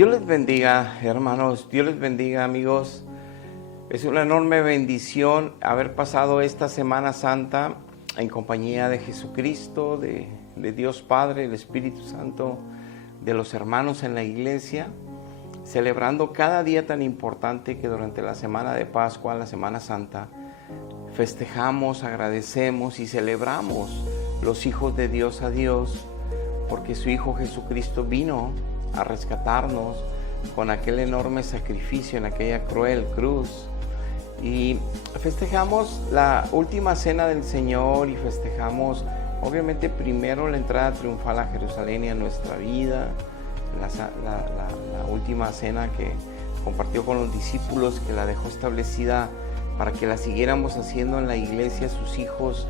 Dios les bendiga, hermanos, Dios les bendiga, amigos. Es una enorme bendición haber pasado esta Semana Santa en compañía de Jesucristo, de Dios Padre, el Espíritu Santo, de los hermanos en la iglesia, celebrando cada día tan importante que durante la Semana de Pascua, la Semana Santa, festejamos, agradecemos y celebramos los hijos de Dios a Dios, porque su Hijo Jesucristo vino a rescatarnos con aquel enorme sacrificio en aquella cruel cruz. Y festejamos la última cena del Señor y festejamos obviamente primero la entrada triunfal a Jerusalén y a nuestra vida, la última cena que compartió con los discípulos, que la dejó establecida para que la siguiéramos haciendo en la iglesia, sus hijos,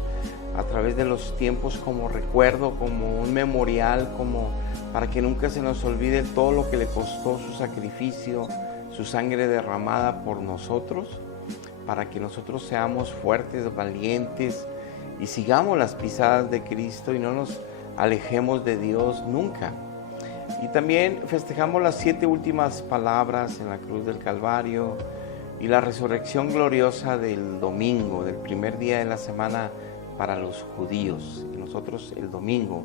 a través de los tiempos, como recuerdo, como un memorial, como para que nunca se nos olvide todo lo que le costó su sacrificio, su sangre derramada por nosotros, para que nosotros seamos fuertes, valientes y sigamos las pisadas de Cristo y no nos alejemos de Dios nunca. Y también festejamos las 7 últimas palabras en la cruz del Calvario y la resurrección gloriosa del domingo, del primer día de la semana para los judíos, y nosotros el domingo.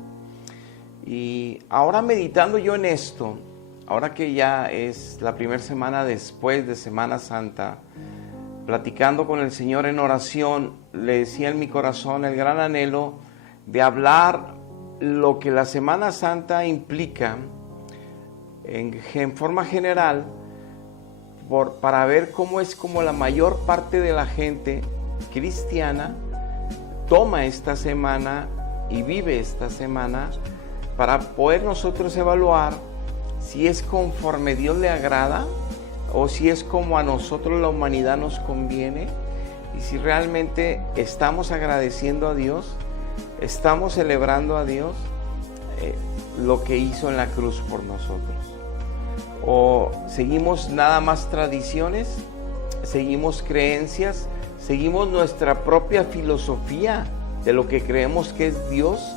Y ahora meditando yo en esto, ahora que ya es la primera semana después de Semana Santa, platicando con el Señor en oración, le decía en mi corazón el gran anhelo de hablar lo que la Semana Santa implica en forma general, para ver cómo es como la mayor parte de la gente cristiana toma esta semana y vive esta semana, para poder nosotros evaluar si es conforme Dios le agrada o si es como a nosotros, la humanidad, nos conviene, y si realmente estamos agradeciendo a Dios, estamos celebrando a Dios lo que hizo en la cruz por nosotros, o seguimos nada más tradiciones, seguimos creencias, seguimos nuestra propia filosofía de lo que creemos que es Dios,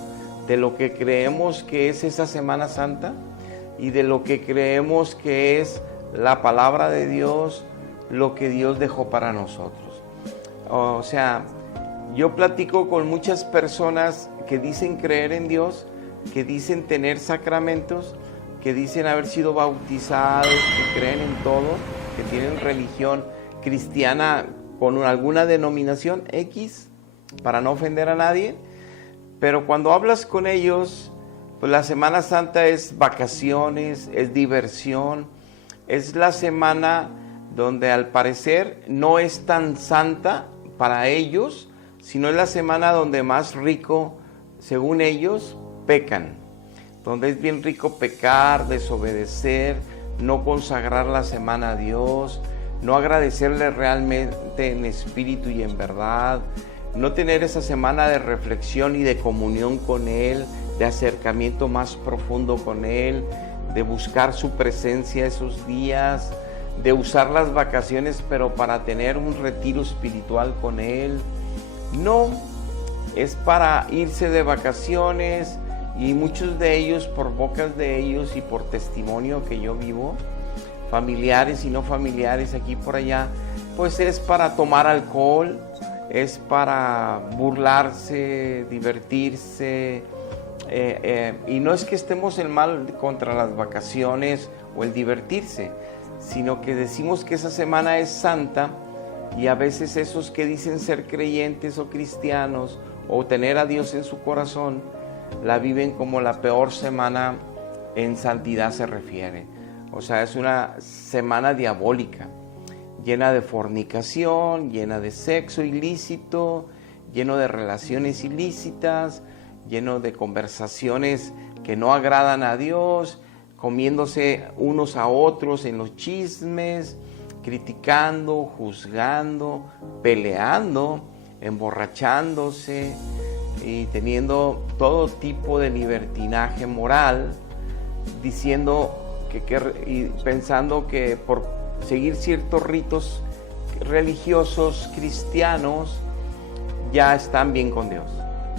de lo que creemos que es esa Semana Santa y de lo que creemos que es la palabra de Dios, lo que Dios dejó para nosotros. O sea, yo platico con muchas personas que dicen creer en Dios, que dicen tener sacramentos, que dicen haber sido bautizados, que creen en todo, que tienen religión cristiana con alguna denominación X, para no ofender a nadie, pero cuando hablas con ellos, pues la Semana Santa es vacaciones, es diversión, es la semana donde al parecer no es tan santa para ellos, sino es la semana donde más rico, según ellos, pecan, donde es bien rico pecar, desobedecer, no consagrar la semana a Dios, no agradecerle realmente en espíritu y en verdad, no tener esa semana de reflexión y de comunión con Él, de acercamiento más profundo con Él, de buscar su presencia esos días, de usar las vacaciones pero para tener un retiro espiritual con Él. No, es para irse de vacaciones, y muchos de ellos, por bocas de ellos y por testimonio que yo vivo, familiares y no familiares aquí por allá, pues es para tomar alcohol, es para burlarse, divertirse, y no es que estemos en mal contra las vacaciones o el divertirse, sino que decimos que esa semana es santa, y a veces esos que dicen ser creyentes o cristianos o tener a Dios en su corazón, la viven como la peor semana en santidad se refiere. O sea, es una semana diabólica, llena de fornicación, llena de sexo ilícito, lleno de relaciones ilícitas, lleno de conversaciones que no agradan a Dios, comiéndose unos a otros en los chismes, criticando, juzgando, peleando, emborrachándose y teniendo todo tipo de libertinaje moral, diciendo y pensando que por seguir ciertos ritos religiosos cristianos ya están bien con Dios,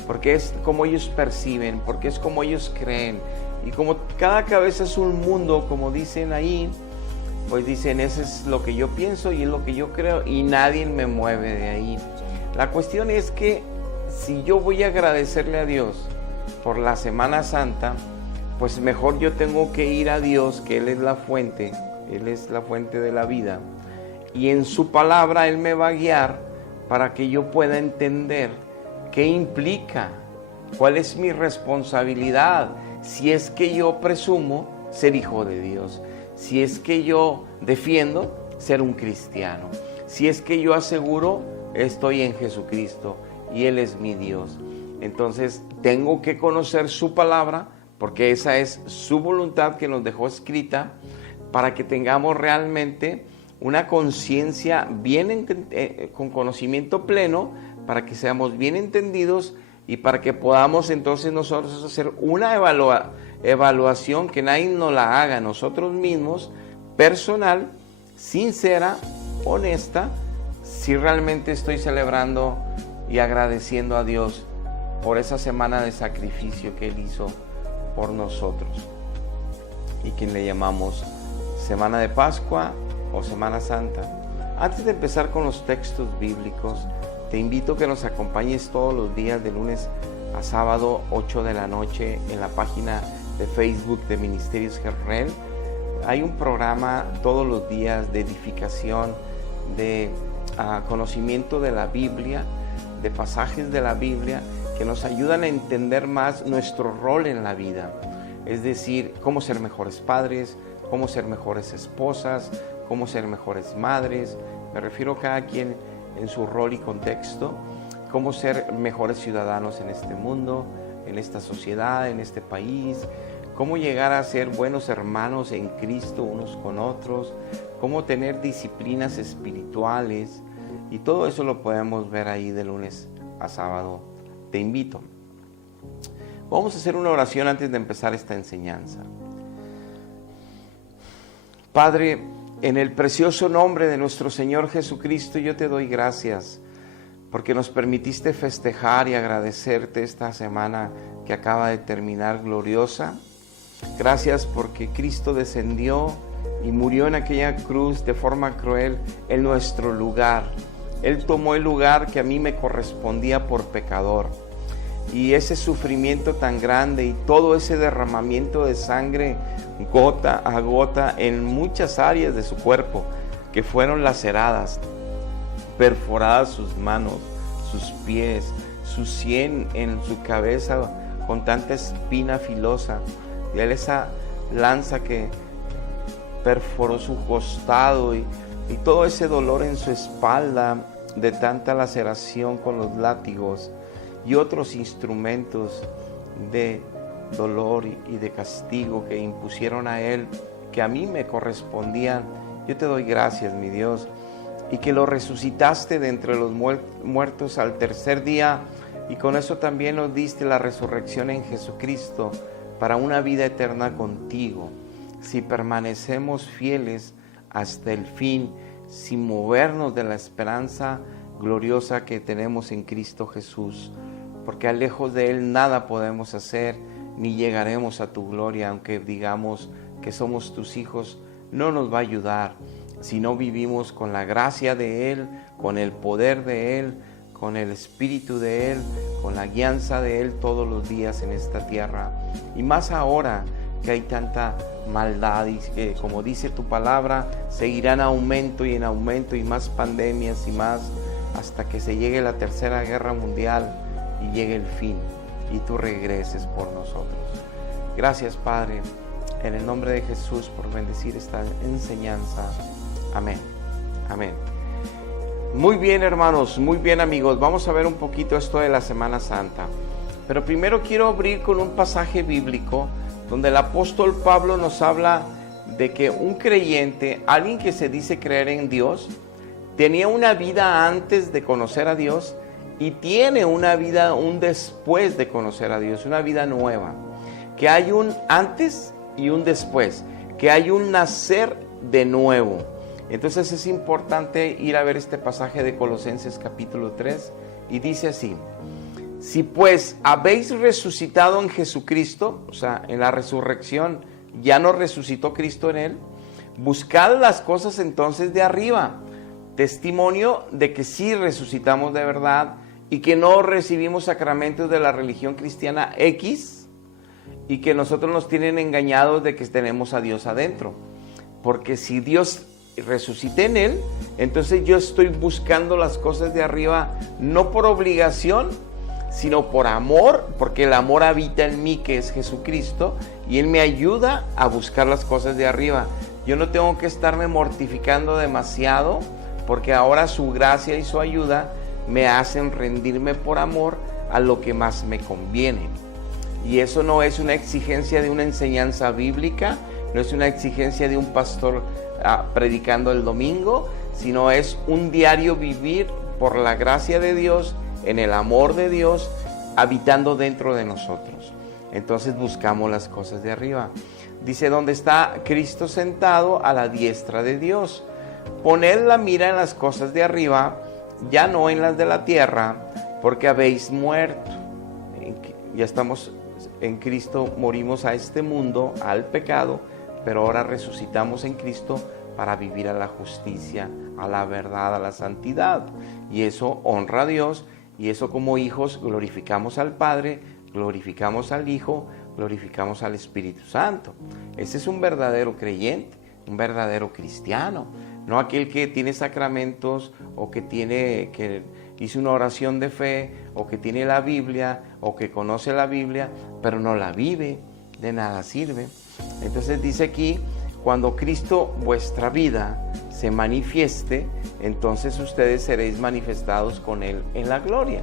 porque es como ellos perciben, porque es como ellos creen, Y como cada cabeza es un mundo, como dicen ahí, pues dicen, eso es lo que yo pienso y es lo que yo creo y nadie me mueve de ahí. La cuestión es que si yo voy a agradecerle a Dios por la Semana Santa, pues mejor yo tengo que ir a Dios, que Él es la fuente de la vida. Y en su palabra Él me va a guiar para que yo pueda entender qué implica, cuál es mi responsabilidad, si es que yo presumo ser hijo de Dios, si es que yo defiendo ser un cristiano, si es que yo aseguro estoy en Jesucristo y Él es mi Dios. Entonces tengo que conocer su palabra, porque esa es su voluntad que nos dejó escrita, para que tengamos realmente una conciencia bien con conocimiento pleno, para que seamos bien entendidos y para que podamos entonces nosotros hacer una evaluación que nadie nos la haga, nosotros mismos, personal, sincera, honesta, si realmente estoy celebrando y agradeciendo a Dios por esa semana de sacrificio que Él hizo por nosotros y que le llamamos Semana de Pascua o Semana Santa. Antes de empezar con los textos bíblicos, te invito a que nos acompañes todos los días de lunes a sábado, 8 de la noche, en la página de Facebook de Ministerios Jerrel. Hay un programa todos los días de edificación, de conocimiento de la Biblia, de pasajes de la Biblia que nos ayudan a entender más nuestro rol en la vida. Es decir, cómo ser mejores padres, cómo ser mejores esposas, cómo ser mejores madres. Me refiero a cada quien en su rol y contexto, cómo ser mejores ciudadanos en este mundo, en esta sociedad, en este país, cómo llegar a ser buenos hermanos en Cristo unos con otros, cómo tener disciplinas espirituales, y todo eso lo podemos ver ahí de lunes a sábado. Te invito. Vamos a hacer una oración antes de empezar esta enseñanza. Padre, en el precioso nombre de nuestro Señor Jesucristo, yo te doy gracias porque nos permitiste festejar y agradecerte esta semana que acaba de terminar gloriosa. Gracias porque Cristo descendió y murió en aquella cruz de forma cruel en nuestro lugar. Él tomó el lugar que a mí me correspondía por pecador. Y ese sufrimiento tan grande y todo ese derramamiento de sangre gota a gota en muchas áreas de su cuerpo que fueron laceradas, perforadas sus manos, sus pies, su sien en su cabeza con tanta espina filosa, y esa lanza que perforó su costado y todo ese dolor en su espalda de tanta laceración con los látigos y otros instrumentos de dolor y de castigo que impusieron a Él, que a mí me correspondían. Yo te doy gracias, mi Dios, y que lo resucitaste de entre los muertos al tercer día, y con eso también nos diste la resurrección en Jesucristo para una vida eterna contigo, si permanecemos fieles hasta el fin, sin movernos de la esperanza gloriosa que tenemos en Cristo Jesús, porque lejos de Él nada podemos hacer, ni llegaremos a tu gloria. Aunque digamos que somos tus hijos, no nos va a ayudar si no vivimos con la gracia de Él, con el poder de Él, con el Espíritu de Él, con la guianza de Él todos los días en esta tierra. Y más ahora que hay tanta maldad y que, como dice tu palabra, seguirán aumento y en aumento, y más pandemias y más, hasta que se llegue la tercera guerra mundial y llegue el fin y tú regreses por nosotros. Gracias, Padre, en el nombre de Jesús, por bendecir esta enseñanza. Amén. Amén. Muy bien, hermanos, muy bien, amigos. Vamos a ver un poquito esto de la Semana Santa. Pero primero quiero abrir con un pasaje bíblico donde el apóstol Pablo nos habla de que un creyente, alguien que se dice creer en Dios, tenía una vida antes de conocer a Dios y tiene una vida, un después de conocer a Dios, una vida nueva. Que hay un antes y un después, que hay un nacer de nuevo. Entonces es importante ir a ver este pasaje de Colosenses capítulo 3 y dice así: Si pues habéis resucitado en Jesucristo, o sea, en la resurrección, ya no resucitó Cristo en él, buscad las cosas entonces de arriba, testimonio de que sí resucitamos de verdad y que no recibimos sacramentos de la religión cristiana X y que nosotros nos tienen engañados de que tenemos a Dios adentro. Porque si Dios resucité en él, entonces yo estoy buscando las cosas de arriba, no por obligación, sino por amor, porque el amor habita en mí, que es Jesucristo, y Él me ayuda a buscar las cosas de arriba. Yo no tengo que estarme mortificando demasiado, porque ahora su gracia y su ayuda me hacen rendirme por amor a lo que más me conviene. Y eso no es una exigencia de una enseñanza bíblica, no es una exigencia de un pastor predicando el domingo, sino es un diario vivir por la gracia de Dios, en el amor de Dios, habitando dentro de nosotros. Entonces buscamos las cosas de arriba. Dice, donde está Cristo sentado a la diestra de Dios. Poned la mira en las cosas de arriba, ya no en las de la tierra, porque habéis muerto. Ya estamos en Cristo, morimos a este mundo, al pecado, pero ahora resucitamos en Cristo para vivir a la justicia, a la verdad, a la santidad. Y eso honra a Dios, y eso como hijos glorificamos al Padre, glorificamos al Hijo, glorificamos al Espíritu Santo. Ese es un verdadero creyente, un verdadero cristiano, no aquel que tiene sacramentos o que hizo una oración de fe o que tiene la Biblia o que conoce la Biblia, pero no la vive, de nada sirve. Entonces dice aquí, cuando Cristo, vuestra vida, se manifieste, entonces ustedes seréis manifestados con Él en la gloria.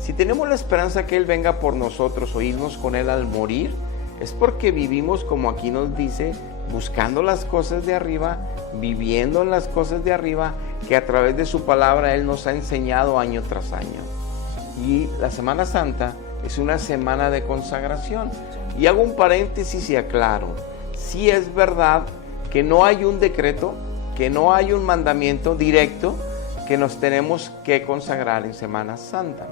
Si tenemos la esperanza que Él venga por nosotros o irnos con Él al morir, es porque vivimos, como aquí nos dice, buscando las cosas de arriba, viviendo en las cosas de arriba, que a través de su palabra Él nos ha enseñado año tras año. Y la Semana Santa es una semana de consagración. Y hago un paréntesis y aclaro, sí es verdad que no hay un decreto, que no hay un mandamiento directo que nos tenemos que consagrar en Semana Santa.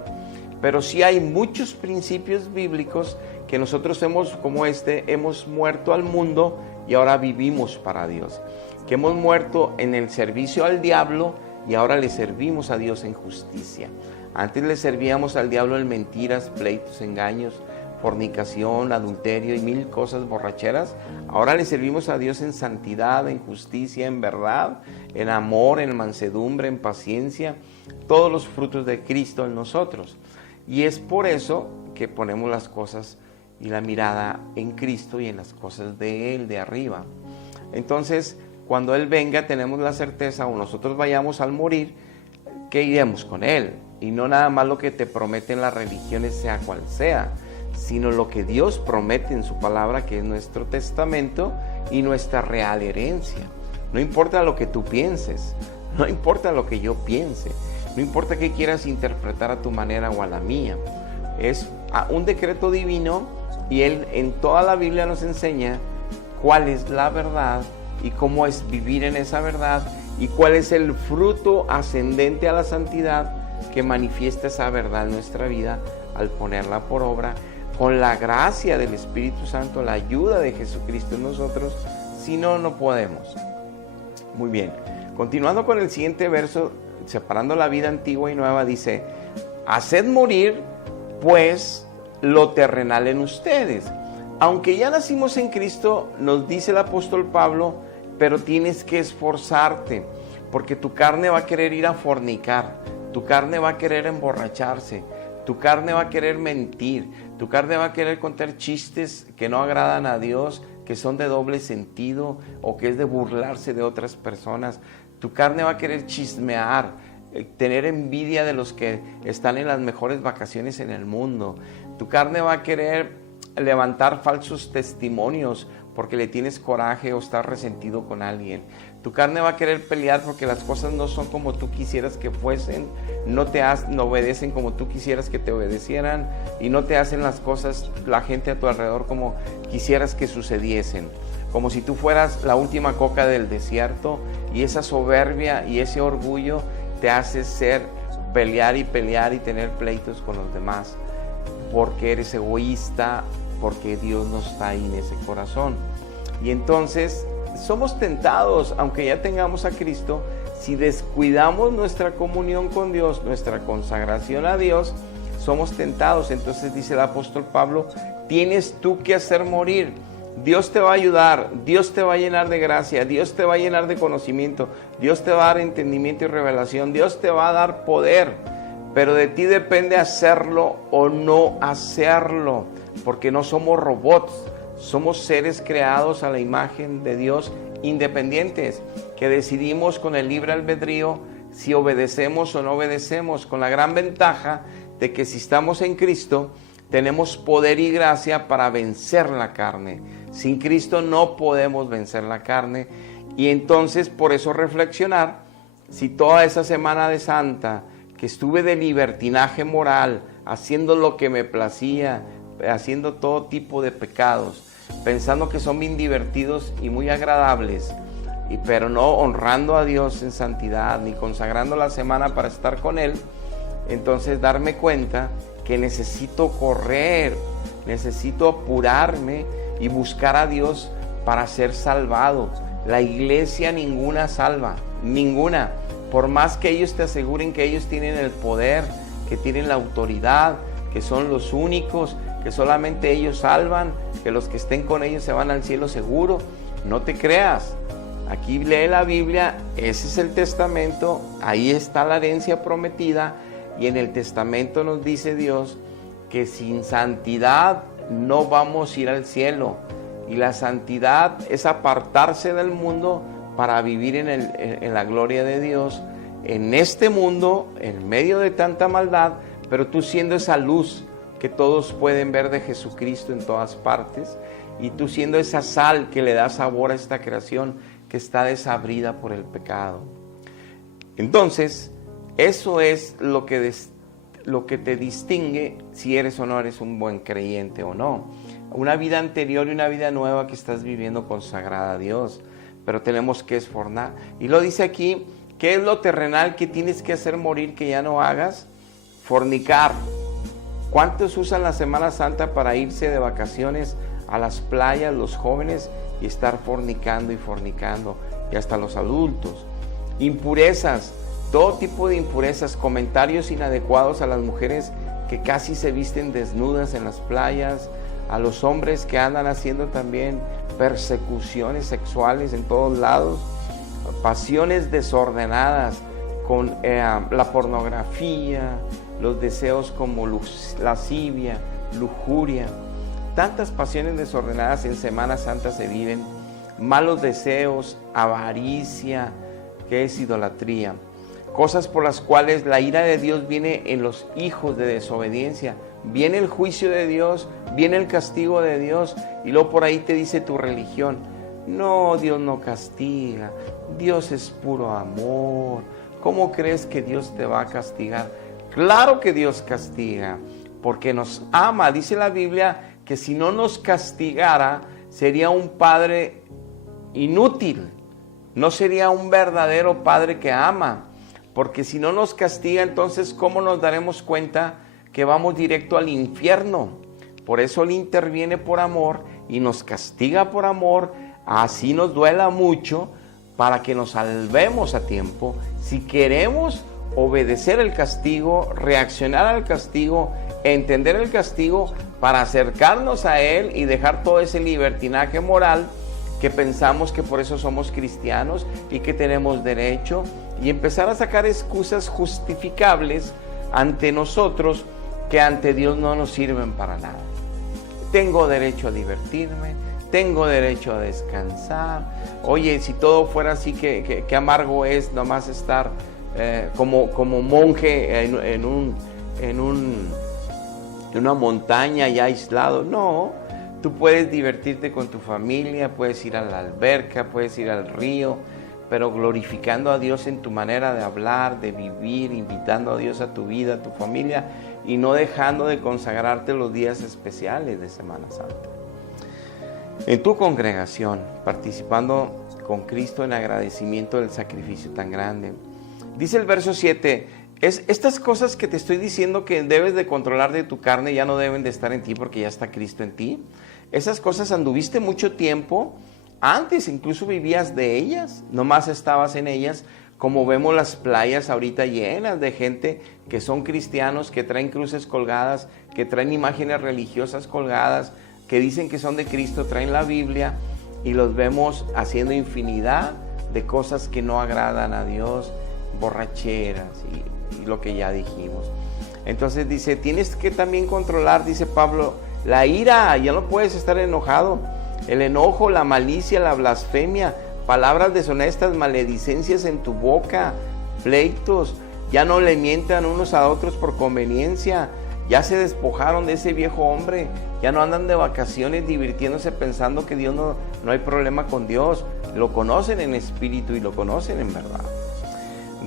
Pero sí hay muchos principios bíblicos que nosotros hemos muerto al mundo y ahora vivimos para Dios. Que hemos muerto en el servicio al diablo y ahora le servimos a Dios en justicia. Antes le servíamos al diablo en mentiras, pleitos, engaños, fornicación, adulterio y mil cosas borracheras. Ahora le servimos a Dios en santidad, en justicia, en verdad, en amor, en mansedumbre, en paciencia, todos los frutos de Cristo en nosotros. Y es por eso que ponemos las cosas y la mirada en Cristo y en las cosas de Él, de arriba. Entonces, cuando Él venga, tenemos la certeza, o nosotros vayamos al morir, que iremos con Él. Y no nada más lo que te prometen las religiones, sea cual sea, sino lo que Dios promete en su palabra, que es nuestro testamento y nuestra real herencia. No importa lo que tú pienses, no importa lo que yo piense, no importa que quieras interpretar a tu manera o a la mía. Es un decreto divino y Él en toda la Biblia nos enseña cuál es la verdad y cómo es vivir en esa verdad y cuál es el fruto ascendente a la santidad que manifiesta esa verdad en nuestra vida al ponerla por obra, con la gracia del Espíritu Santo, la ayuda de Jesucristo en nosotros. Si no, no podemos. Muy bien, continuando con el siguiente verso, separando la vida antigua y nueva, dice: haced morir pues lo terrenal en ustedes. Aunque ya nacimos en Cristo, nos dice el apóstol Pablo, pero tienes que esforzarte, porque tu carne va a querer ir a fornicar, tu carne va a querer emborracharse, tu carne va a querer mentir, tu carne va a querer contar chistes que no agradan a Dios, que son de doble sentido o que es de burlarse de otras personas. Tu carne va a querer chismear, tener envidia de los que están en las mejores vacaciones en el mundo. Tu carne va a querer levantar falsos testimonios porque le tienes coraje o estás resentido con alguien. Tu carne va a querer pelear porque las cosas no son como tú quisieras que fuesen, no obedecen como tú quisieras que te obedecieran y no te hacen las cosas la gente a tu alrededor como quisieras que sucediesen. Como si tú fueras la última coca del desierto, y esa soberbia y ese orgullo te hace pelear y tener pleitos con los demás. porque eres egoísta, porque Dios no está ahí en ese corazón. Y entonces somos tentados, aunque ya tengamos a Cristo, si descuidamos nuestra comunión con Dios, nuestra consagración a Dios, somos tentados. Entonces dice el apóstol Pablo, tienes tú que hacer morir. Dios te va a ayudar, Dios te va a llenar de gracia, Dios te va a llenar de conocimiento, Dios te va a dar entendimiento y revelación, Dios te va a dar poder, pero de ti depende hacerlo o no hacerlo, porque no somos robots, somos seres creados a la imagen de Dios, independientes, que decidimos con el libre albedrío si obedecemos o no obedecemos, con la gran ventaja de que si estamos en Cristo, tenemos poder y gracia para vencer la carne. Sin Cristo no podemos vencer la carne. Y entonces por eso reflexionar, si toda esa semana de Santa, que estuve de libertinaje moral, haciendo lo que me placía, haciendo todo tipo de pecados, pensando que son bien divertidos y muy agradables, pero no honrando a Dios en santidad, ni consagrando la semana para estar con Él, entonces darme cuenta que necesito correr, necesito apurarme y buscar a Dios para ser salvado. La iglesia ninguna salva, ninguna. Por más que ellos te aseguren que ellos tienen el poder, que tienen la autoridad, que son los únicos, que solamente ellos salvan, que los que estén con ellos se van al cielo seguro, no te creas. Aquí lee la Biblia, ese es el testamento, ahí está la herencia prometida. Y en el testamento nos dice Dios que sin santidad no vamos a ir al cielo. Y la santidad es apartarse del mundo para vivir en la gloria de Dios, en este mundo, en medio de tanta maldad, pero tú siendo esa luz que todos pueden ver de Jesucristo en todas partes, y tú siendo esa sal que le da sabor a esta creación que está desabrida por el pecado. Entonces, eso es lo que te distingue si eres o no eres un buen creyente o no. Una vida anterior y una vida nueva que estás viviendo consagrada a Dios. Pero tenemos que esforzar. Y lo dice aquí, ¿qué es lo terrenal que tienes que hacer morir que ya no hagas? Fornicar. ¿Cuántos usan la Semana Santa para irse de vacaciones a las playas, los jóvenes, y estar fornicando y fornicando? Y hasta los adultos. Impurezas. Todo tipo de impurezas, comentarios inadecuados a las mujeres que casi se visten desnudas en las playas, a los hombres que andan haciendo también persecuciones sexuales en todos lados, pasiones desordenadas con la pornografía, los deseos como lascivia, lujuria, tantas pasiones desordenadas en Semana Santa se viven, malos deseos, avaricia, que es idolatría. Cosas por las cuales la ira de Dios viene en los hijos de desobediencia. Viene el juicio de Dios, viene el castigo de Dios, y luego por ahí te dice tu religión, no, Dios no castiga, Dios es puro amor. ¿Cómo crees que Dios te va a castigar? Claro que Dios castiga, porque nos ama. Dice la Biblia que si no nos castigara, sería un padre inútil, no sería un verdadero padre que ama. Porque si no nos castiga, entonces ¿cómo nos daremos cuenta que vamos directo al infierno? Por eso Él interviene por amor y nos castiga por amor, así nos duela mucho, para que nos salvemos a tiempo. Si queremos obedecer el castigo, reaccionar al castigo, entender el castigo, para acercarnos a Él y dejar todo ese libertinaje moral que pensamos que por eso somos cristianos y que tenemos derecho, y empezar a sacar excusas justificables ante nosotros que ante Dios no nos sirven para nada. Tengo derecho a divertirme, tengo derecho a descansar. Oye, si todo fuera así, qué amargo es nomás estar como monje en una montaña ya aislado. No, tú puedes divertirte con tu familia, puedes ir a la alberca, puedes ir al río, pero glorificando a Dios en tu manera de hablar, de vivir, invitando a Dios a tu vida, a tu familia, y no dejando de consagrarte los días especiales de Semana Santa. En tu congregación, participando con Cristo en agradecimiento del sacrificio tan grande. Dice el verso 7, Estas cosas que te estoy diciendo que debes de controlar de tu carne ya no deben de estar en ti porque ya está Cristo en ti. Esas cosas anduviste mucho tiempo, antes incluso vivías de ellas, nomás estabas en ellas, como vemos las playas ahorita llenas de gente que son cristianos, que traen cruces colgadas, que traen imágenes religiosas colgadas, que dicen que son de Cristo, traen la Biblia y los vemos haciendo infinidad de cosas que no agradan a Dios, borracheras y lo que ya dijimos. Entonces dice, tienes que también controlar, dice Pablo, la ira, ya no puedes estar enojado. El enojo, la malicia, la blasfemia, palabras deshonestas, maledicencias en tu boca, pleitos, ya no le mientan unos a otros por conveniencia, ya se despojaron de ese viejo hombre, ya no andan de vacaciones divirtiéndose pensando que Dios no hay problema con Dios, lo conocen en espíritu y lo conocen en verdad.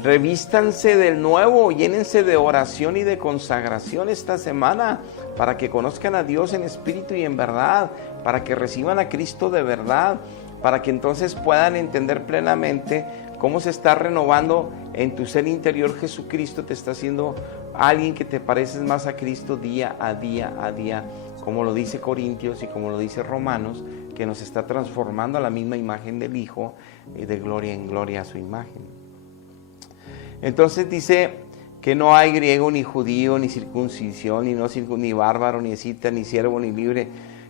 Revístanse del nuevo, llénense de oración y de consagración esta semana para que conozcan a Dios en espíritu y en verdad, para que reciban a Cristo de verdad, para que entonces puedan entender plenamente cómo se está renovando en tu ser interior. Jesucristo te está haciendo alguien que te pareces más a Cristo día a día a día, como lo dice Corintios y como lo dice Romanos, que nos está transformando a la misma imagen del Hijo y de gloria en gloria a su imagen. Entonces dice que no hay griego ni judío, ni circuncisión, ni bárbaro, ni escita, ni siervo, ni libre,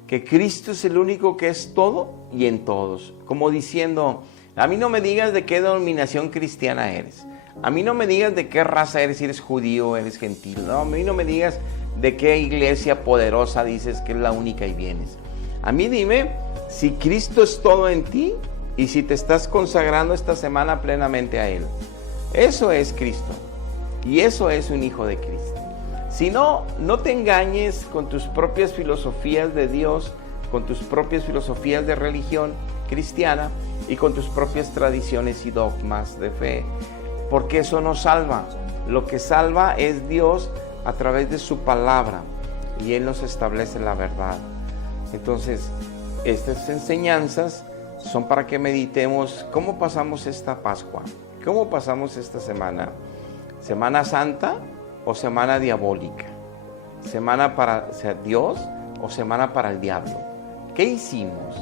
que Cristo es el único que es todo y en todos. Como diciendo, a mí no me digas de qué denominación cristiana eres, a mí no me digas de qué raza eres, si eres judío o eres gentil, no, a mí no me digas de qué iglesia poderosa dices que es la única y vienes. A mí dime si Cristo es todo en ti y si te estás consagrando esta semana plenamente a Él. Eso es Cristo y eso es un hijo de Cristo. Si no, no te engañes con tus propias filosofías de Dios, con tus propias filosofías de religión cristiana y con tus propias tradiciones y dogmas de fe, porque eso no salva. Lo que salva es Dios a través de su palabra y Él nos establece la verdad. Entonces, estas enseñanzas son para que meditemos cómo pasamos esta Pascua. ¿Cómo pasamos esta semana? ¿Semana Santa o semana diabólica? ¿Semana para Dios o semana para el diablo? ¿Qué hicimos?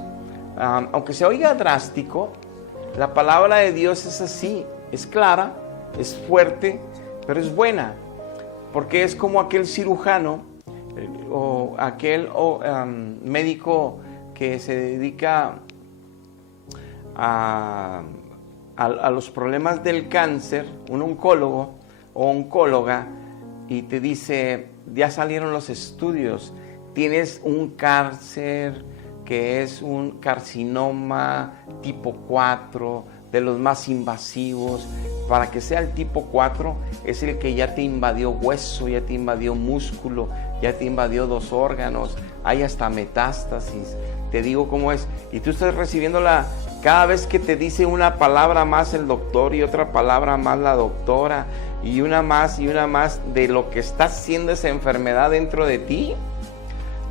Aunque se oiga drástico, la palabra de Dios es así, es clara, es fuerte, pero es buena, porque es como aquel cirujano o aquel médico que se dedica a los problemas del cáncer, un oncólogo o oncóloga, y te dice, ya salieron los estudios, tienes un cáncer que es un carcinoma tipo 4, de los más invasivos. Para que sea el tipo 4, es el que ya te invadió hueso, ya te invadió músculo, ya te invadió 2 órganos, hay hasta metástasis. Te digo cómo es, y tú estás recibiendo cada vez que te dice una palabra más el doctor y otra palabra más la doctora y una más de lo que está haciendo esa enfermedad dentro de ti,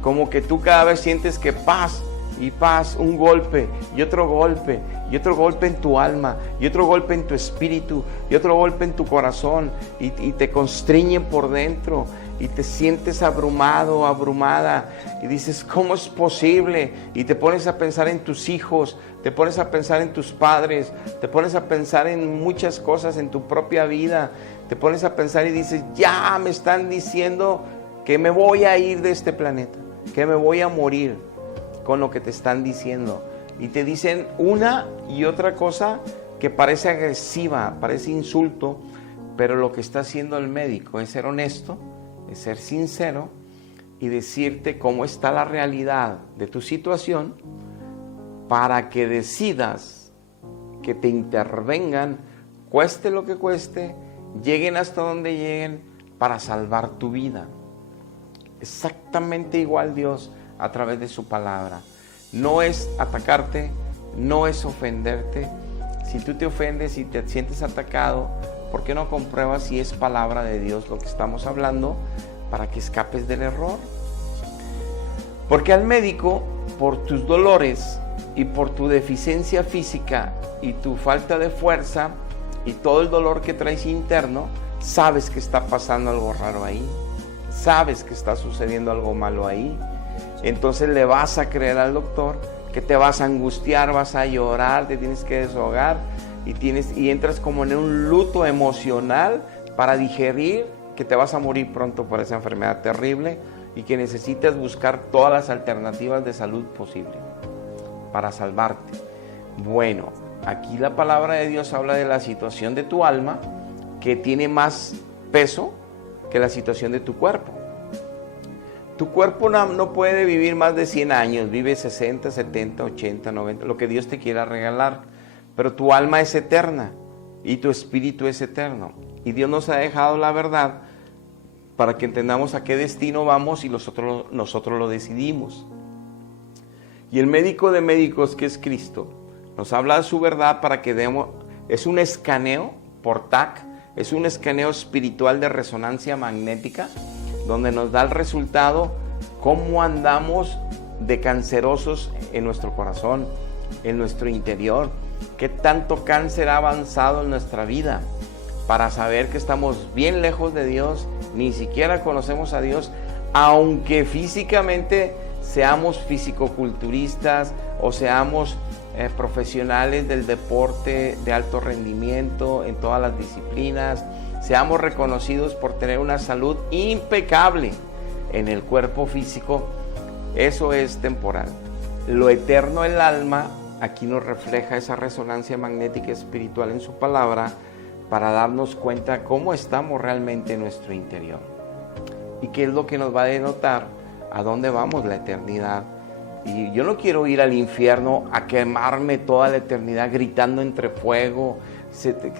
como que tú cada vez sientes que paz y paz, un golpe y otro golpe y otro golpe en tu alma y otro golpe en tu espíritu y otro golpe en tu corazón y te constriñe por dentro y te sientes abrumado, abrumada y dices, ¿cómo es posible? Y te pones a pensar en tus hijos, te pones a pensar en tus padres, te pones a pensar en muchas cosas en tu propia vida, te pones a pensar y dices, ya me están diciendo que me voy a ir de este planeta, que me voy a morir con lo que te están diciendo. Y te dicen una y otra cosa que parece agresiva, parece insulto, pero lo que está haciendo el médico es ser honesto, es ser sincero y decirte cómo está la realidad de tu situación para que decidas que te intervengan, cueste lo que cueste, lleguen hasta donde lleguen para salvar tu vida. Exactamente igual Dios a través de su palabra. No es atacarte, no es ofenderte. Si tú te ofendes y te sientes atacado, ¿por qué no compruebas si es palabra de Dios lo que estamos hablando para que escapes del error? Porque al médico, por tus dolores y por tu deficiencia física y tu falta de fuerza y todo el dolor que traes interno, sabes que está pasando algo raro ahí, sabes que está sucediendo algo malo ahí. Entonces le vas a creer al doctor que te vas a angustiar, vas a llorar, te tienes que desahogar y entras como en un luto emocional para digerir que te vas a morir pronto por esa enfermedad terrible y que necesitas buscar todas las alternativas de salud posible para salvarte. Bueno, aquí la palabra de Dios habla de la situación de tu alma, que tiene más peso que la situación de tu cuerpo. Tu cuerpo no puede vivir más de 100 años, vive 60, 70, 80, 90, lo que Dios te quiera regalar. Pero tu alma es eterna y tu espíritu es eterno. Y Dios nos ha dejado la verdad para que entendamos a qué destino vamos y nosotros lo decidimos. Y el médico de médicos, que es Cristo, nos habla de su verdad para que demos, es un escaneo por TAC, es un escaneo espiritual de resonancia magnética, donde nos da el resultado cómo andamos de cancerosos en nuestro corazón, en nuestro interior, qué tanto cáncer ha avanzado en nuestra vida, para saber que estamos bien lejos de Dios, ni siquiera conocemos a Dios, aunque físicamente seamos fisicoculturistas o seamos profesionales del deporte de alto rendimiento en todas las disciplinas, seamos reconocidos por tener una salud impecable en el cuerpo físico. Eso es temporal. Lo eterno, el alma, aquí nos refleja esa resonancia magnética espiritual en su palabra para darnos cuenta cómo estamos realmente en nuestro interior y qué es lo que nos va a denotar a dónde vamos la eternidad. Y yo no quiero ir al infierno a quemarme toda la eternidad gritando entre fuego.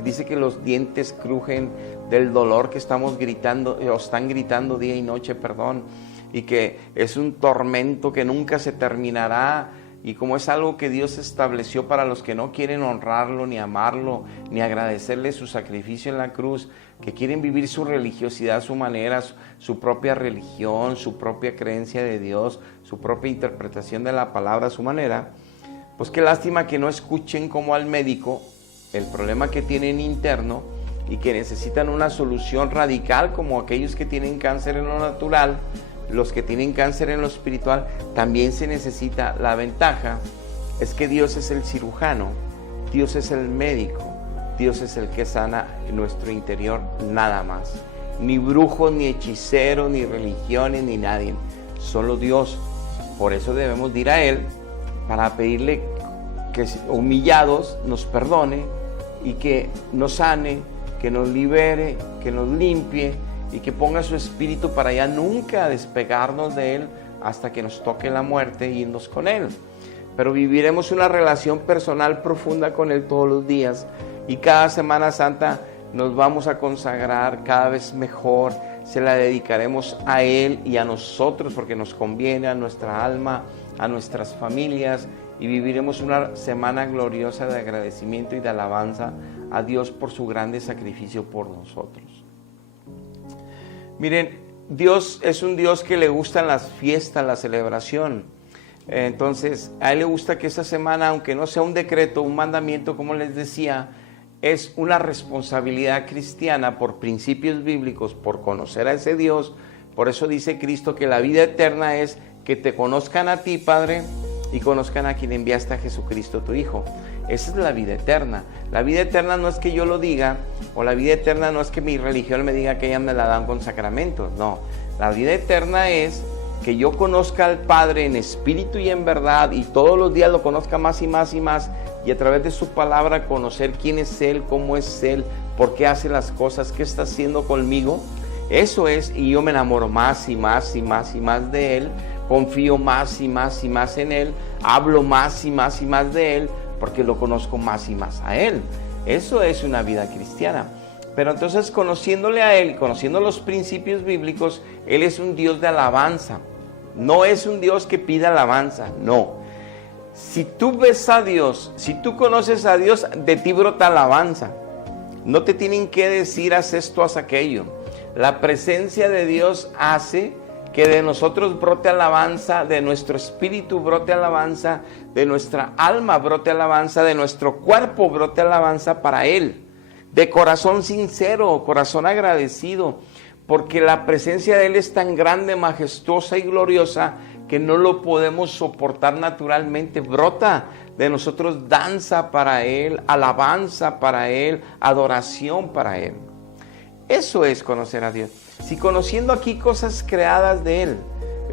Dice que los dientes crujen del dolor que estamos gritando, o están gritando día y noche, y que es un tormento que nunca se terminará. Y como es algo que Dios estableció para los que no quieren honrarlo, ni amarlo, ni agradecerle su sacrificio en la cruz, que quieren vivir su religiosidad a su manera, su propia religión, su propia creencia de Dios, su propia interpretación de la palabra a su manera, pues qué lástima que no escuchen como al médico el problema que tienen interno y que necesitan una solución radical, como aquellos que tienen cáncer en lo natural. Los que tienen cáncer en lo espiritual también se necesita. La ventaja es que Dios es el cirujano, Dios es el médico, Dios es el que sana en nuestro interior, nada más. Ni brujos, ni hechiceros, ni religiones, ni nadie, solo Dios. Por eso debemos ir a Él para pedirle que humillados nos perdone y que nos sane, que nos libere, que nos limpie y que ponga su espíritu para ya nunca despegarnos de Él hasta que nos toque la muerte e irnos con Él. Pero viviremos una relación personal profunda con Él todos los días y cada Semana Santa nos vamos a consagrar cada vez mejor, se la dedicaremos a Él y a nosotros porque nos conviene, a nuestra alma, a nuestras familias, y viviremos una semana gloriosa de agradecimiento y de alabanza a Dios por su grande sacrificio por nosotros. Miren, Dios es un Dios que le gustan las fiestas, la celebración. Entonces, a Él le gusta que esta semana, aunque no sea un decreto, un mandamiento, como les decía, es una responsabilidad cristiana por principios bíblicos, por conocer a ese Dios. Por eso dice Cristo que la vida eterna es que te conozcan a ti, Padre, y conozcan a quien enviaste a Jesucristo, tu Hijo. Esa es la vida eterna. La vida eterna no es que yo lo diga, o la vida eterna no es que mi religión me diga que ella me la dan con sacramentos. No, la vida eterna es que yo conozca al Padre en espíritu y en verdad, y todos los días lo conozca más y más y más, y a través de su palabra conocer quién es Él, cómo es Él, por qué hace las cosas, qué está haciendo conmigo. Eso es, y yo me enamoro más y más y más y más de Él, confío más y más y más en Él, hablo más y más y más de Él, porque lo conozco más y más a Él. Eso es una vida cristiana. Pero entonces, conociéndole a Él, conociendo los principios bíblicos, Él es un Dios de alabanza. No es un Dios que pida alabanza, no. Si tú ves a Dios, si tú conoces a Dios, de ti brota alabanza. No te tienen que decir, haz esto, haz aquello. La presencia de Dios hace que de nosotros brote alabanza, de nuestro espíritu brote alabanza, de nuestra alma brote alabanza, de nuestro cuerpo brote alabanza para Él. de corazón sincero, corazón agradecido, porque la presencia de Él es tan grande, majestuosa y gloriosa que no lo podemos soportar naturalmente. Brota de nosotros danza para Él, alabanza para Él, adoración para Él. Eso es conocer a Dios. Si conociendo aquí cosas creadas de Él,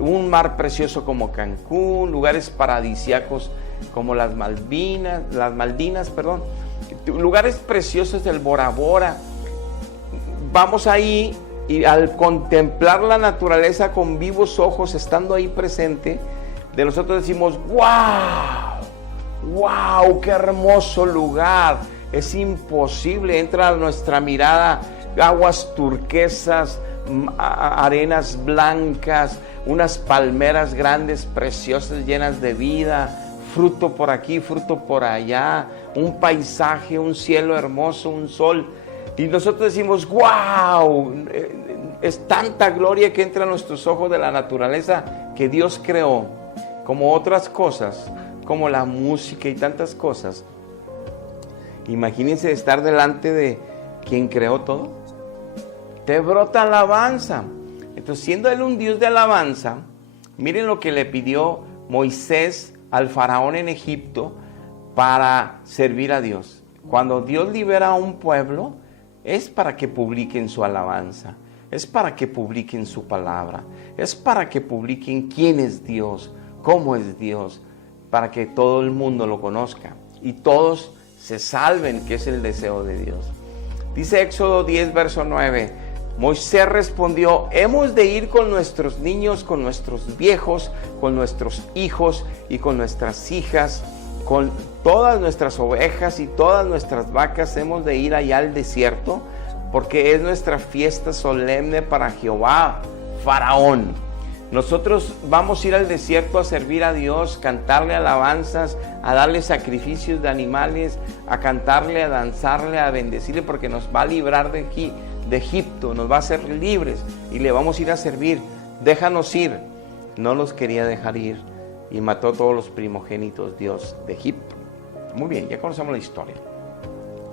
un mar precioso como Cancún, lugares paradisíacos como las Maldinas, lugares preciosos del Bora Bora, vamos ahí y al contemplar la naturaleza con vivos ojos, estando ahí presente, de nosotros decimos, ¡wow! ¡Wow! ¡Qué hermoso lugar! Es imposible, entra a nuestra mirada aguas turquesas, arenas blancas, unas palmeras grandes, preciosas, llenas de vida, fruto por aquí, fruto por allá, un paisaje, un cielo hermoso, un sol. Y nosotros decimos, ¡wow! Es tanta gloria que entra a nuestros ojos de la naturaleza que Dios creó, como otras cosas, como la música y tantas cosas. Imagínense estar delante de quien creó todo. Te brota alabanza. Entonces, siendo Él un Dios de alabanza, miren lo que le pidió Moisés al faraón en Egipto para servir a Dios. Cuando Dios libera a un pueblo, es para que publiquen su alabanza, es para que publiquen su palabra, es para que publiquen quién es Dios, cómo es Dios, para que todo el mundo lo conozca y todos se salven, que es el deseo de Dios. Dice Éxodo 10, verso 9, Moisés respondió, hemos de ir con nuestros niños, con nuestros viejos, con nuestros hijos y con nuestras hijas, con todas nuestras ovejas y todas nuestras vacas, hemos de ir allá al desierto, porque es nuestra fiesta solemne para Jehová, Faraón. Nosotros vamos a ir al desierto a servir a Dios, cantarle alabanzas, a darle sacrificios de animales, a cantarle, a danzarle, a bendecirle, porque nos va a librar de Egipto, nos va a hacer libres y le vamos a ir a servir. Déjanos ir. No los quería dejar ir y mató a todos los primogénitos Dios de Egipto. Muy bien, ya conocemos la historia.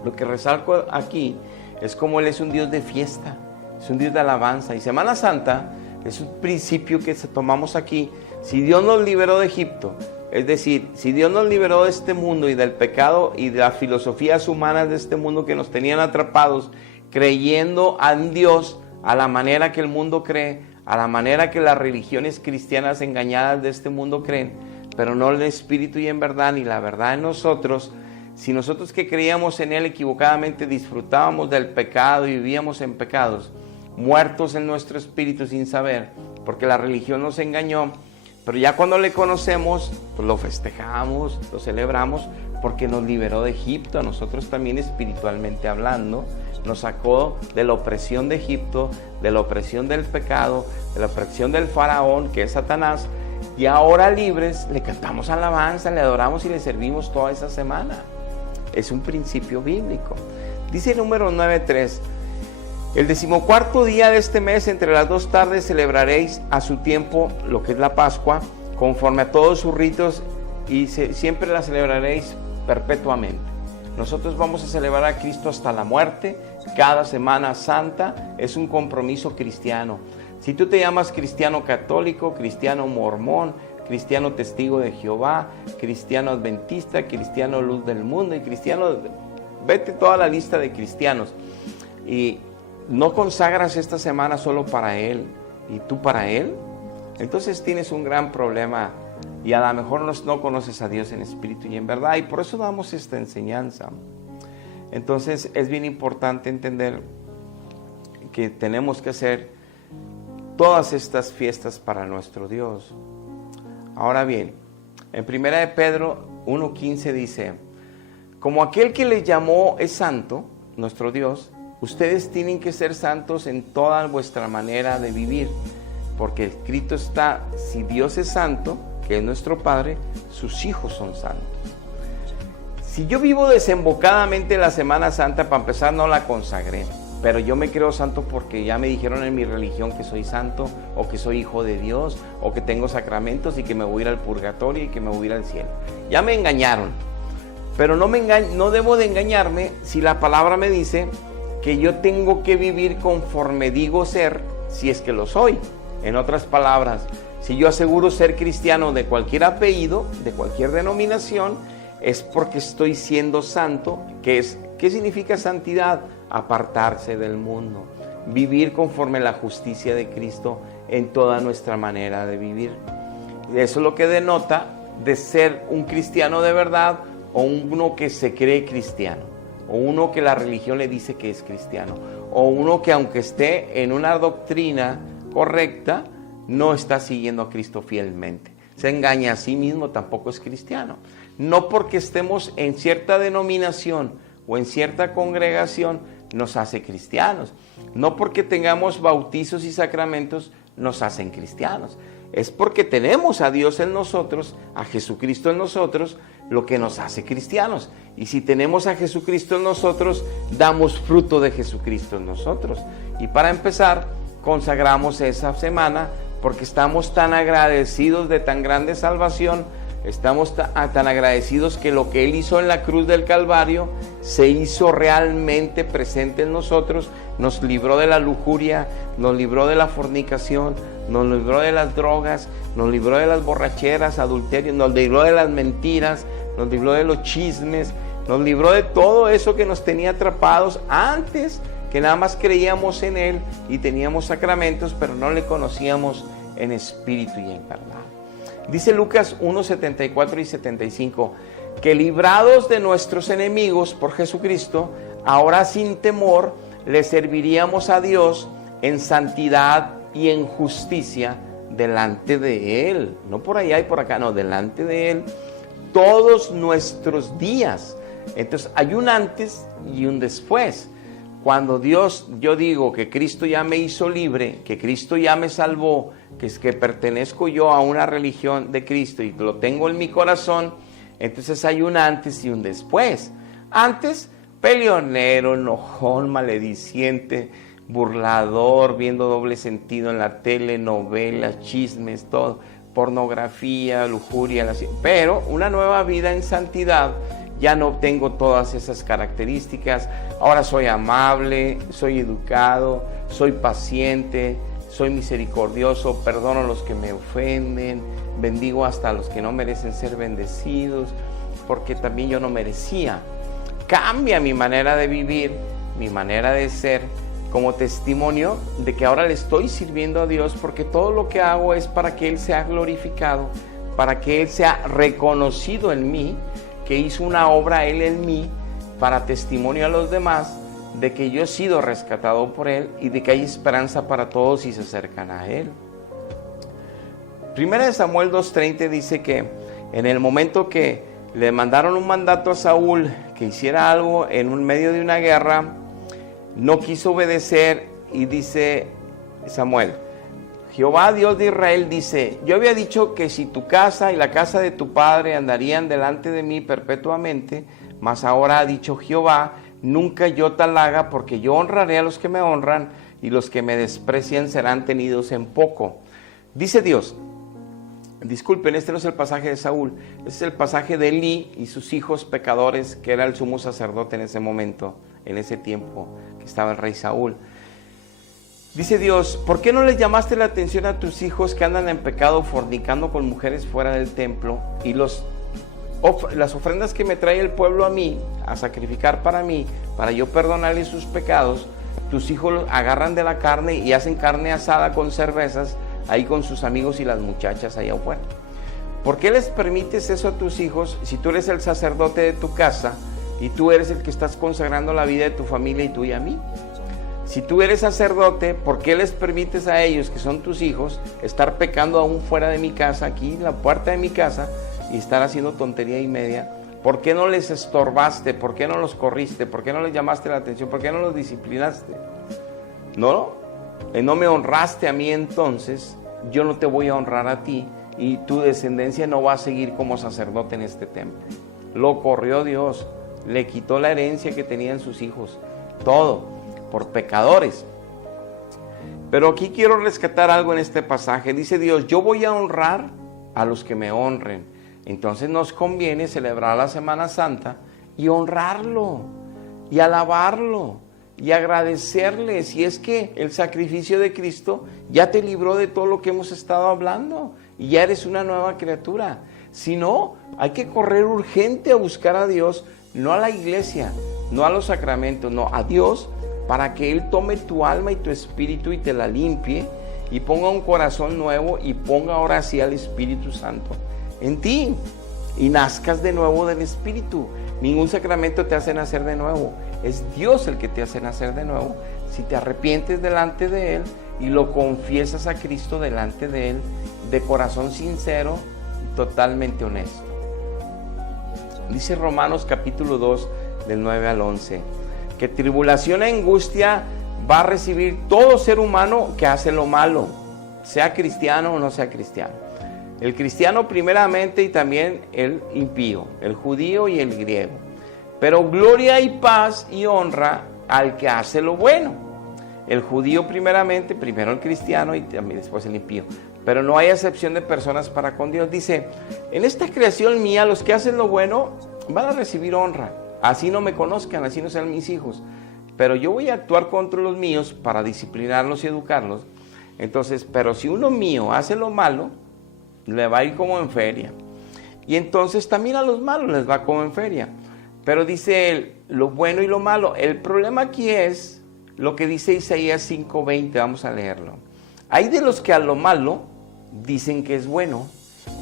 Lo que resalto aquí es como Él es un Dios de fiesta, es un Dios de alabanza. Y Semana Santa es un principio que tomamos aquí. Si Dios nos liberó de Egipto, es decir, si Dios nos liberó de este mundo y del pecado y de las filosofías humanas de este mundo que nos tenían atrapados, creyendo en Dios a la manera que el mundo cree, a la manera que las religiones cristianas engañadas de este mundo creen, pero no en espíritu y en verdad, ni la verdad en nosotros. Si nosotros que creíamos en Él equivocadamente disfrutábamos del pecado y vivíamos en pecados, muertos en nuestro espíritu sin saber, porque la religión nos engañó, pero ya cuando le conocemos, pues lo festejamos, lo celebramos, porque nos liberó de Egipto, a nosotros también espiritualmente hablando, nos sacó de la opresión de Egipto, de la opresión del pecado, de la opresión del faraón, que es Satanás, y ahora libres le cantamos alabanza, le adoramos y le servimos toda esa semana. Es un principio bíblico. Dice número 9:3, el 14º día de este mes, entre las 2 tardes, celebraréis a su tiempo lo que es la Pascua, conforme a todos sus ritos, y siempre la celebraréis perpetuamente. Nosotros vamos a celebrar a Cristo hasta la muerte. Cada Semana Santa es un compromiso cristiano. Si tú te llamas cristiano católico, cristiano mormón, cristiano testigo de Jehová, cristiano adventista, cristiano luz del mundo y cristiano, vete toda la lista de cristianos, y no consagras esta semana solo para Él y tú para Él, entonces tienes un gran problema y a lo mejor no conoces a Dios en espíritu y en verdad, y por eso damos esta enseñanza. Entonces es bien importante entender que tenemos que hacer todas estas fiestas para nuestro Dios. Ahora bien, en 1 de Pedro 1:15 dice, como aquel que les llamó es santo, nuestro Dios, ustedes tienen que ser santos en toda vuestra manera de vivir, porque escrito está, si Dios es santo, que es nuestro Padre, sus hijos son santos. Si yo vivo desembocadamente la Semana Santa, para empezar no la consagré, pero yo me creo santo porque ya me dijeron en mi religión que soy santo, o que soy hijo de Dios, o que tengo sacramentos y que me voy a ir al purgatorio y que me voy a ir al cielo. Ya me engañaron. Pero no debo de engañarme si la palabra me dice que yo tengo que vivir conforme digo ser, si es que lo soy. En otras palabras, si yo aseguro ser cristiano de cualquier apellido, de cualquier denominación, es porque estoy siendo santo. ¿Qué significa santidad? Apartarse del mundo, vivir conforme a la justicia de Cristo en toda nuestra manera de vivir. Eso es lo que denota de ser un cristiano de verdad o uno que se cree cristiano, o uno que la religión le dice que es cristiano, o uno que aunque esté en una doctrina correcta, no está siguiendo a Cristo fielmente. Se engaña a sí mismo, tampoco es cristiano. No porque estemos en cierta denominación o en cierta congregación nos hace cristianos. No porque tengamos bautizos y sacramentos nos hacen cristianos. Es porque tenemos a Dios en nosotros, a Jesucristo en nosotros, lo que nos hace cristianos. Y si tenemos a Jesucristo en nosotros, damos fruto de Jesucristo en nosotros. Y para empezar, consagramos esa semana porque estamos tan agradecidos de tan grande salvación, estamos tan agradecidos que lo que Él hizo en la cruz del Calvario se hizo realmente presente en nosotros, nos libró de la lujuria, nos libró de la fornicación, nos libró de las drogas, nos libró de las borracheras, adulterios, nos libró de las mentiras, nos libró de los chismes, nos libró de todo eso que nos tenía atrapados antes, que nada más creíamos en Él y teníamos sacramentos, pero no le conocíamos en espíritu y en verdad. Dice Lucas 1, 74 y 75, que librados de nuestros enemigos por Jesucristo, ahora sin temor le serviríamos a Dios en santidad y en justicia delante de Él. No por allá y por acá, no, delante de Él, todos nuestros días. Entonces hay un antes y un después. Cuando yo digo que Cristo ya me hizo libre, que Cristo ya me salvó, que es que pertenezco yo a una religión de Cristo y lo tengo en mi corazón, entonces hay un antes y un después. Antes, peleonero, enojón, malediciente, burlador, viendo doble sentido en la tele, novelas, chismes, todo, pornografía, lujuria, pero una nueva vida en santidad. Ya no tengo todas esas características. Ahora soy amable, soy educado, soy paciente, soy misericordioso, perdono a los que me ofenden, bendigo hasta a los que no merecen ser bendecidos, porque también yo no merecía. Cambia mi manera de vivir, mi manera de ser, como testimonio de que ahora le estoy sirviendo a Dios, porque todo lo que hago es para que Él sea glorificado, para que Él sea reconocido en mí, que hizo una obra Él en mí para testimonio a los demás de que yo he sido rescatado por Él y de que hay esperanza para todos si se acercan a Él. Primera de Samuel 2:30 dice que en el momento que le mandaron un mandato a Saúl que hiciera algo en medio de una guerra, no quiso obedecer y dice Samuel: Jehová, Dios de Israel, dice: yo había dicho que si tu casa y la casa de tu padre andarían delante de mí perpetuamente, mas ahora ha dicho Jehová, nunca yo tal haga, porque yo honraré a los que me honran, y los que me desprecian serán tenidos en poco. Dice Dios, disculpen, este no es el pasaje de Saúl, este es el pasaje de Elí y sus hijos pecadores, que era el sumo sacerdote en ese momento, en ese tiempo que estaba el rey Saúl. Dice Dios: ¿por qué no les llamaste la atención a tus hijos que andan en pecado fornicando con mujeres fuera del templo? Y las ofrendas que me trae el pueblo a mí, a sacrificar para mí, para yo perdonarles sus pecados, tus hijos agarran de la carne y hacen carne asada con cervezas, ahí con sus amigos y las muchachas allá afuera. ¿Por qué les permites eso a tus hijos si tú eres el sacerdote de tu casa y tú eres el que estás consagrando la vida de tu familia y tú y a mí? Si tú eres sacerdote, ¿por qué les permites a ellos, que son tus hijos, estar pecando aún fuera de mi casa, aquí en la puerta de mi casa, y estar haciendo tontería y media? ¿Por qué no les estorbaste? ¿Por qué no los corriste? ¿Por qué no les llamaste la atención? ¿Por qué no los disciplinaste? No me honraste a mí, entonces yo no te voy a honrar a ti, y tu descendencia no va a seguir como sacerdote en este templo. Lo corrió Dios, le quitó la herencia que tenían sus hijos, todo por pecadores. Pero aquí quiero rescatar algo en este pasaje. Dice Dios: yo voy a honrar a los que me honren, Entonces nos conviene celebrar la Semana Santa y honrarlo, y alabarlo, y agradecerle. Si es que el sacrificio de Cristo ya te libró de todo lo que hemos estado hablando, y ya eres una nueva criatura. Si no, hay que correr urgente a buscar a Dios, no a la iglesia, no a los sacramentos, no, a Dios, para que Él tome tu alma y tu espíritu y te la limpie, y ponga un corazón nuevo, y ponga ahora sí al Espíritu Santo en ti, y nazcas de nuevo del Espíritu. Ningún sacramento te hace nacer de nuevo, es Dios el que te hace nacer de nuevo, si te arrepientes delante de Él y lo confiesas a Cristo delante de Él, de corazón sincero y totalmente honesto. Dice Romanos capítulo 2, del 9 al 11, que tribulación e angustia va a recibir todo ser humano que hace lo malo, sea cristiano o no sea cristiano. El cristiano primeramente, y también el impío, el judío y el griego. Pero gloria y paz y honra al que hace lo bueno. El judío primeramente, primero el cristiano y también después el impío. Pero no hay acepción de personas para con Dios. Dice, en esta creación mía, los que hacen lo bueno van a recibir honra. Así no me conozcan, así no sean mis hijos. Pero yo voy a actuar contra los míos para disciplinarlos y educarlos. Entonces, pero si uno mío hace lo malo, le va a ir como en feria. Y entonces también a los malos les va como en feria. Pero dice él, lo bueno y lo malo. El problema aquí es lo que dice Isaías 5:20, vamos a leerlo. Hay de los que a lo malo dicen que es bueno,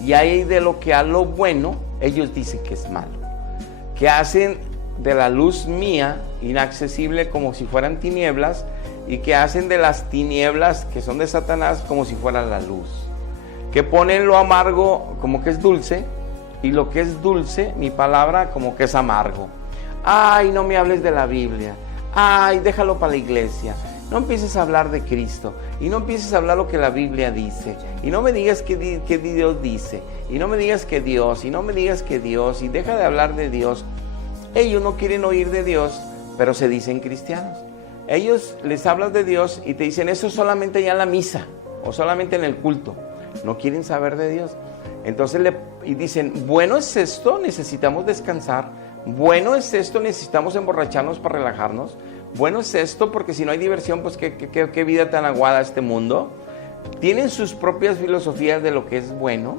y hay de lo que a lo bueno ellos dicen que es malo. Que hacen de la luz mía inaccesible como si fueran tinieblas, y que hacen de las tinieblas que son de Satanás como si fuera la luz. Que ponen lo amargo como que es dulce, y lo que es dulce, mi palabra, como que es amargo. Ay, no me hables de la Biblia. Ay, déjalo para la iglesia. No empieces a hablar de Cristo, y no empieces a hablar lo que la Biblia dice, y no me digas que Dios dice, y no me digas que Dios, y no me digas que Dios, y deja de hablar de Dios. Ellos no quieren oír de Dios, pero se dicen cristianos. Ellos les hablas de Dios y te dicen eso solamente ya en la misa, o solamente en el culto. No quieren saber de Dios. Entonces y dicen, bueno es esto, necesitamos descansar. Bueno es esto, necesitamos emborracharnos para relajarnos. Bueno es esto, porque si no hay diversión, pues qué vida tan aguada este mundo. Tienen sus propias filosofías de lo que es bueno.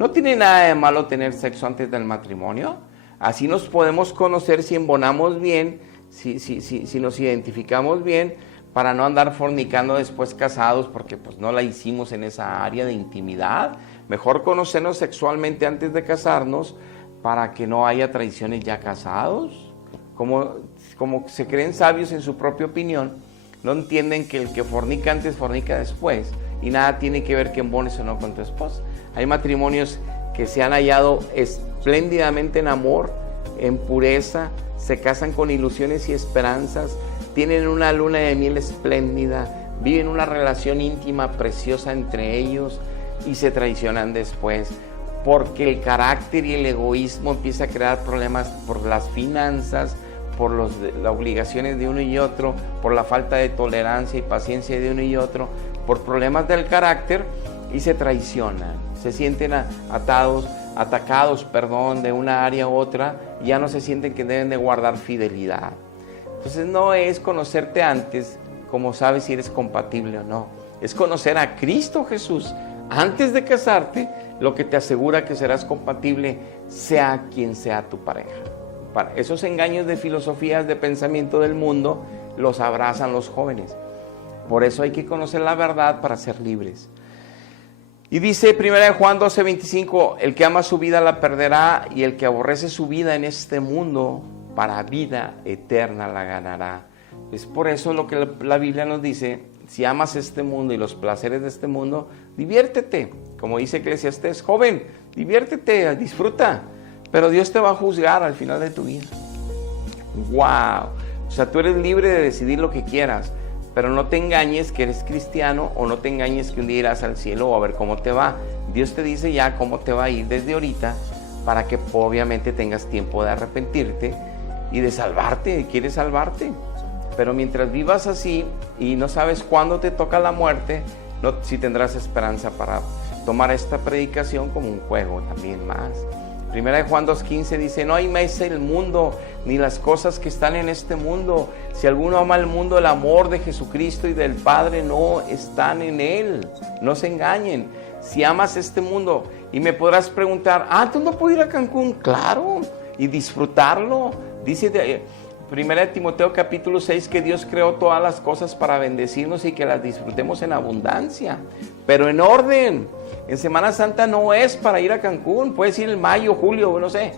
No tiene nada de malo tener sexo antes del matrimonio. Así nos podemos conocer si embonamos bien, si nos identificamos bien, para no andar fornicando después casados, porque pues no la hicimos en esa área de intimidad. Mejor conocernos sexualmente antes de casarnos, para que no haya traiciones ya casados. Como se creen sabios en su propia opinión, no entienden que el que fornica antes fornica después, y nada tiene que ver que embones o no con tu esposa. Hay matrimonios que se han hallado espléndidamente en amor, en pureza, se casan con ilusiones y esperanzas, tienen una luna de miel espléndida, viven una relación íntima preciosa entre ellos, y se traicionan después, porque el carácter y el egoísmo empieza a crear problemas por las finanzas, por las obligaciones de uno y otro, por la falta de tolerancia y paciencia de uno y otro, por problemas del carácter, y se traicionan, se sienten atacados de una área a otra, y ya no se sienten que deben de guardar fidelidad. Entonces no es conocerte antes como sabes si eres compatible o no, es conocer a Cristo Jesús antes de casarte, lo que te asegura que serás compatible, sea quien sea tu pareja. Para esos engaños de filosofías de pensamiento del mundo los abrazan los jóvenes. Por eso hay que conocer la verdad para ser libres. Y dice 1 Juan 12:25, el que ama su vida la perderá, y el que aborrece su vida en este mundo, para vida eterna la ganará. Es por eso lo que la Biblia nos dice: si amas este mundo y los placeres de este mundo, diviértete. Como dice Eclesiastés, joven, diviértete, disfruta, pero Dios te va a juzgar al final de tu vida. ¡Wow! O sea, tú eres libre de decidir lo que quieras, pero no te engañes que eres cristiano, o no te engañes que un día irás al cielo o a ver cómo te va. Dios te dice ya cómo te va a ir desde ahorita, para que obviamente tengas tiempo de arrepentirte y de salvarte, quieres salvarte. Pero mientras vivas así y no sabes cuándo te toca la muerte, no, sí tendrás esperanza para tomar esta predicación como un juego también más. Primera de Juan 2:15 dice: no améis el mundo, ni las cosas que están en este mundo. Si alguno ama el mundo, el amor de Jesucristo y del Padre no están en él. No se engañen. Si amas este mundo, y me podrás preguntar: ¿tú no puedo ir a Cancún? Claro, y disfrutarlo. Dice Primera de Timoteo capítulo 6 que Dios creó todas las cosas para bendecirnos y que las disfrutemos en abundancia, pero en orden. En Semana Santa no es para ir a Cancún, puedes ir en mayo, julio, no sé,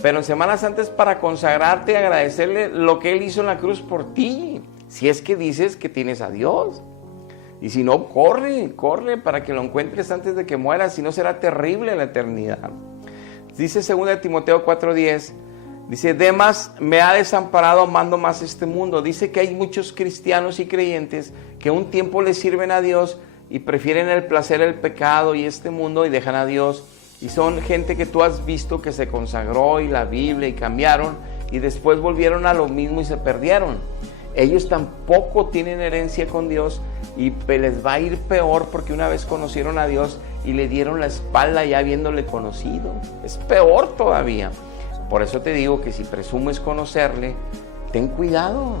pero en Semana Santa es para consagrarte y agradecerle lo que Él hizo en la cruz por ti, si es que dices que tienes a Dios. Y si no, corre para que lo encuentres antes de que mueras, si no será terrible la eternidad. Dice 2 de Timoteo 4:10, dice: Demas me ha desamparado amando más este mundo. Dice que hay muchos cristianos y creyentes que un tiempo le sirven a Dios y prefieren el placer, el pecado y este mundo y dejan a Dios. Y son gente que tú has visto que se consagró y la Biblia y cambiaron y después volvieron a lo mismo y se perdieron. Ellos tampoco tienen herencia con Dios y les va a ir peor porque una vez conocieron a Dios y le dieron la espalda ya habiéndole conocido. Es peor todavía. Por eso te digo que si presumes conocerle, ten cuidado,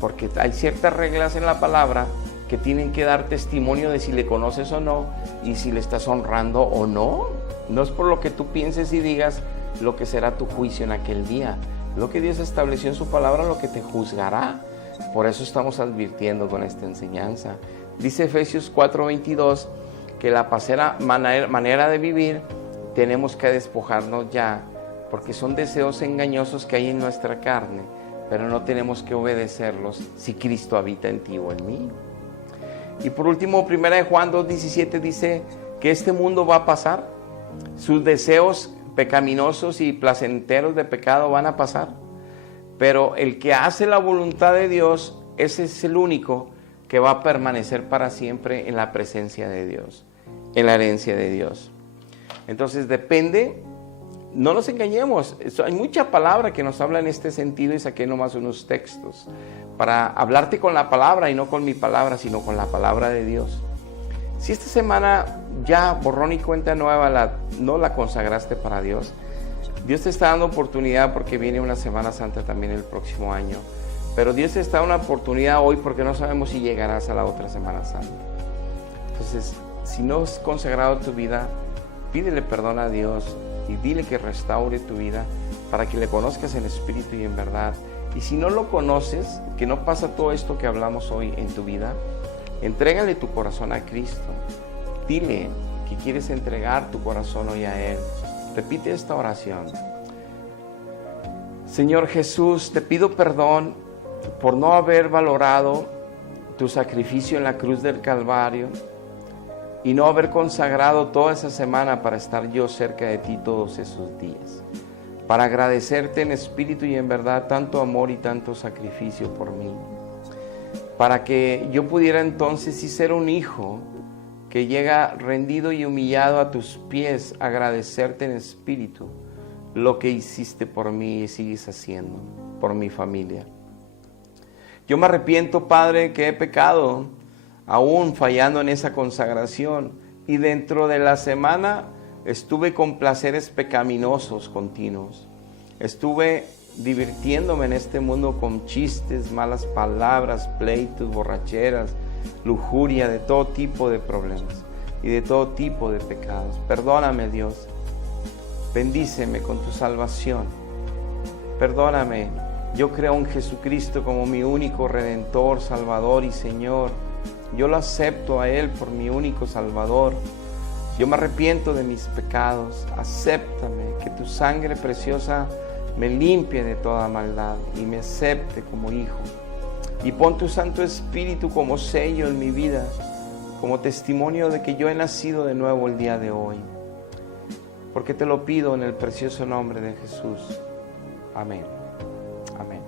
porque hay ciertas reglas en la palabra que tienen que dar testimonio de si le conoces o no y si le estás honrando o no. No es por lo que tú pienses y digas lo que será tu juicio en aquel día. Lo que Dios estableció en su palabra, lo que te juzgará. Por eso estamos advirtiendo con esta enseñanza. Dice Efesios 4:22 que la pasera manera de vivir tenemos que despojarnos ya, porque son deseos engañosos que hay en nuestra carne, pero no tenemos que obedecerlos si Cristo habita en ti o en mí. Y por último, 1 de Juan 2:17 dice que este mundo va a pasar, sus deseos pecaminosos y placenteros de pecado van a pasar, pero el que hace la voluntad de Dios, ese es el único que va a permanecer para siempre en la presencia de Dios, en la herencia de Dios. Entonces depende. No nos engañemos, hay mucha palabra que nos habla en este sentido y saqué nomás unos textos para hablarte con la palabra y no con mi palabra, sino con la palabra de Dios. Si esta semana ya borrón y cuenta nueva no la consagraste para Dios, Dios te está dando oportunidad porque viene una Semana Santa también el próximo año. Pero Dios te está dando una oportunidad hoy porque no sabemos si llegarás a la otra Semana Santa. Entonces, si no has consagrado tu vida, pídele perdón a Dios y dile que restaure tu vida para que le conozcas en espíritu y en verdad. Y si no lo conoces, que no pasa todo esto que hablamos hoy en tu vida, entrégale tu corazón a Cristo. Dile que quieres entregar tu corazón hoy a Él. Repite esta oración. Señor Jesús, te pido perdón por no haber valorado tu sacrificio en la cruz del Calvario y no haber consagrado toda esa semana para estar yo cerca de ti todos esos días, para agradecerte en espíritu y en verdad tanto amor y tanto sacrificio por mí, para que yo pudiera entonces sí ser un hijo que llega rendido y humillado a tus pies, agradecerte en espíritu lo que hiciste por mí y sigues haciendo por mi familia. Yo me arrepiento, Padre, que he pecado, aún fallando en esa consagración, y dentro de la semana estuve con placeres pecaminosos continuos. Estuve divirtiéndome en este mundo con chistes, malas palabras, pleitos, borracheras, lujuria, de todo tipo de problemas y de todo tipo de pecados. Perdóname, Dios. Bendíceme con tu salvación. Perdóname. Yo creo en Jesucristo como mi único Redentor, Salvador y Señor. Yo lo acepto a Él por mi único Salvador. Yo me arrepiento de mis pecados. Acéptame, que tu sangre preciosa me limpie de toda maldad y me acepte como hijo. Y pon tu Santo Espíritu como sello en mi vida, como testimonio de que yo he nacido de nuevo el día de hoy. Porque te lo pido en el precioso nombre de Jesús. Amén. Amén.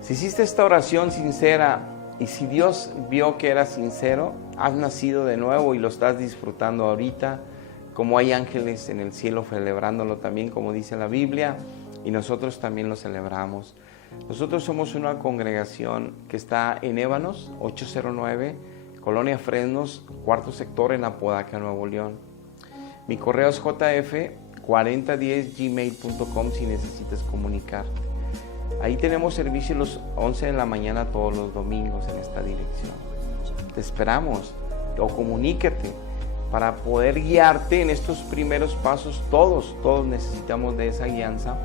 Si hiciste esta oración sincera y si Dios vio que eras sincero, has nacido de nuevo y lo estás disfrutando ahorita, como hay ángeles en el cielo celebrándolo también, como dice la Biblia, y nosotros también lo celebramos. Nosotros somos una congregación que está en Ébanos 809, Colonia Fresnos, cuarto sector en Apodaca, Nuevo León. Mi correo es jf4010gmail.com si necesitas comunicarte. Ahí tenemos servicio los 11 de la mañana todos los domingos en esta dirección. Te esperamos o comunícate para poder guiarte en estos primeros pasos. Todos necesitamos de esa guianza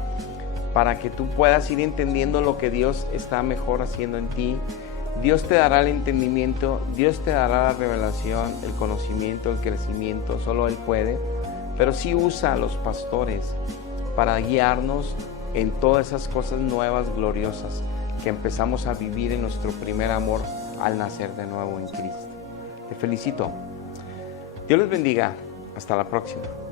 para que tú puedas ir entendiendo lo que Dios está mejor haciendo en ti. Dios te dará el entendimiento, Dios te dará la revelación, el conocimiento, el crecimiento, solo Él puede. Pero sí usa a los pastores para guiarnos en todas esas cosas nuevas, gloriosas, que empezamos a vivir en nuestro primer amor al nacer de nuevo en Cristo. Te felicito. Dios les bendiga. Hasta la próxima.